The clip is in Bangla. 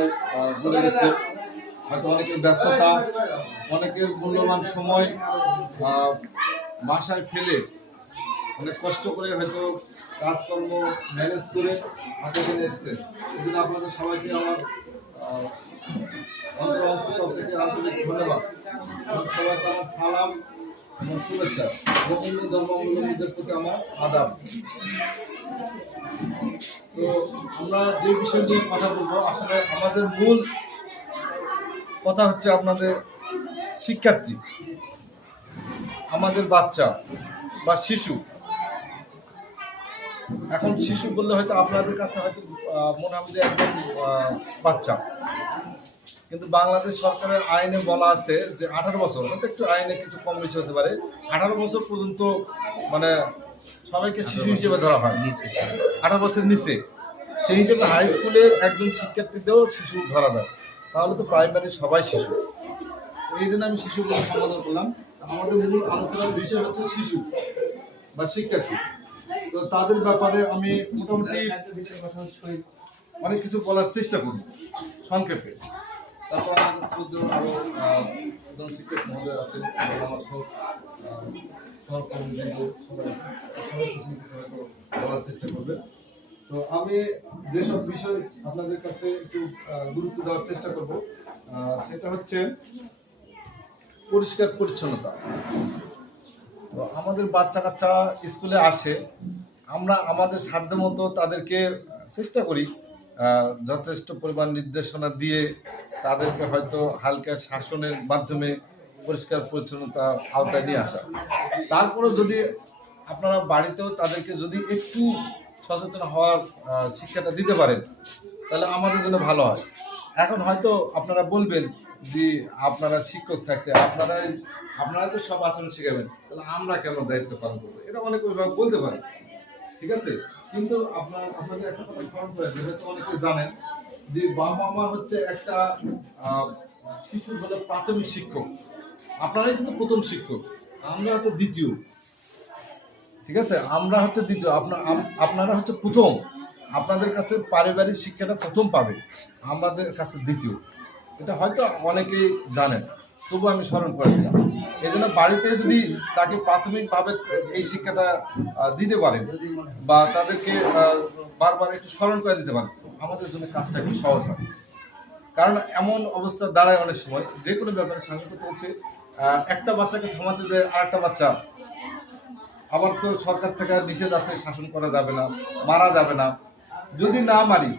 প্রায় বলে গেছে। হয়তো অনেকের ব্যস্ততা, অনেকের মূল্যবান সময় বাসায় ফেলে অনেক কষ্ট করে হয়তো কাজকর্ম ম্যানেজ করে হাতে জেনে এসছে। এই জন্য আপনাদের সবাইকে আমার অন্তর থেকে আন্তরিক ধন্যবাদ। সবাইকে আমার সালাম এবং শুভেচ্ছা এবং অন্য ধর্মাবলম্বীদের প্রতি আমার আদাব। তো আমরা যে বিষয় নিয়ে কথা বলবো, আসলে আমাদের মূল কথা হচ্ছে আপনাদের শিক্ষার্থী, আমাদের বাচ্চা বা শিশু। এখন শিশু বললে হয়তো আপনাদের কাছে হয়তো মনে হবে যে একদম বাচ্চা, কিন্তু বাংলাদেশ সরকারের আইনে বলা আছে যে 18 বছর, হয়তো একটু আইনে কিছু কম বেশি হতে পারে, 18 বছর পর্যন্ত মানে সবাইকে শিশু হিসেবে ধরা হয়। 18 বছরের নিচে সেই হিসেবে হাই স্কুলের একজন শিক্ষার্থীদেরও শিশু ধরা দেয়, তাহলে তো প্রাইমারি সবাই শিশু। এই জন্য আমি শিশুগুলো সমাধান করলাম। আমাদের মূল আলোচনার বিষয় হচ্ছে শিশু বা শিক্ষার্থী। তো তাদের ব্যাপারে আমি মোটামুটি অনেক কিছু বলার চেষ্টা করি সংক্ষেপে। তারপর আমাদের শ্রদ্ধেয় আরও একজন শিক্ষক মহোদয় আছেন, আমার সহকর্মীবৃন্দ সবাই বলার চেষ্টা করবে। তো আমি যেসব বিষয় আপনাদের কাছে একটু গুরুত্ব দেওয়ার চেষ্টা করব, সেটা হচ্ছে পরিষ্কার পরিচ্ছন্নতা। তো আমাদের বাচ্চা কাচ্চা স্কুলে আসে, আমরা আমাদের সাধ্য মতো তাদেরকে চেষ্টা করি যথেষ্ট পরিমাণ নির্দেশনা দিয়ে তাদেরকে হয়তো হালকা শাসনের মাধ্যমে পরিষ্কার পরিচ্ছন্নতা আওতায় নিয়ে আসা। তারপরেও যদি আপনারা বাড়িতেও তাদেরকে যদি একটু সচেতন হওয়ার শিক্ষাটা দিতে পারেন, তাহলে আমাদের জন্য ভালো হয়। এখন হয়তো আপনারা বলবেন যে আপনারা শিক্ষক থাকতে আপনারা তো সব আচরণ শিখাবেন, তাহলে আমরা কেন দায়িত্ব পালন করবো? এটা অনেক অভিভাবক বলতে পারে, ঠিক আছে। কিন্তু আপনাদের একটা কথা স্মরণ করে, যেহেতু অনেকে জানেন যে বাবা মা হচ্ছে একটা শিশুর হলো প্রাথমিক শিক্ষক। আপনারাই কিন্তু প্রথম শিক্ষক, আমরা হচ্ছে দ্বিতীয়, ঠিক আছে। আমরা হচ্ছে দ্বিতীয়, আপনারা হচ্ছে প্রথম। আপনাদের কাছে পারিবারিক শিক্ষাটা প্রথম পাবে, আমাদের কাছে দ্বিতীয়। এটা হয়তো অনেকেই জানেন, তবু আমি স্মরণ করে দিলাম। এই জন্য বাড়িতে যদি তাকে প্রাথমিকভাবে এই শিক্ষাটা দিতে পারেন বা তাদেরকে বারবার একটু স্মরণ করে দিতে পারেন, আমাদের জন্য কাজটা একটু সহজ হয়। কারণ এমন অবস্থা দাঁড়ায় অনেক সময় যে কোনো ব্যাপারে শাসন করতে করতে একটা বাচ্চাকে থামাতে যায় আরেকটা বাচ্চা, আবার তো সরকার থেকে নিষেধ আছে, শাসন করা যাবে না, মারা যাবে না। যদি না মারি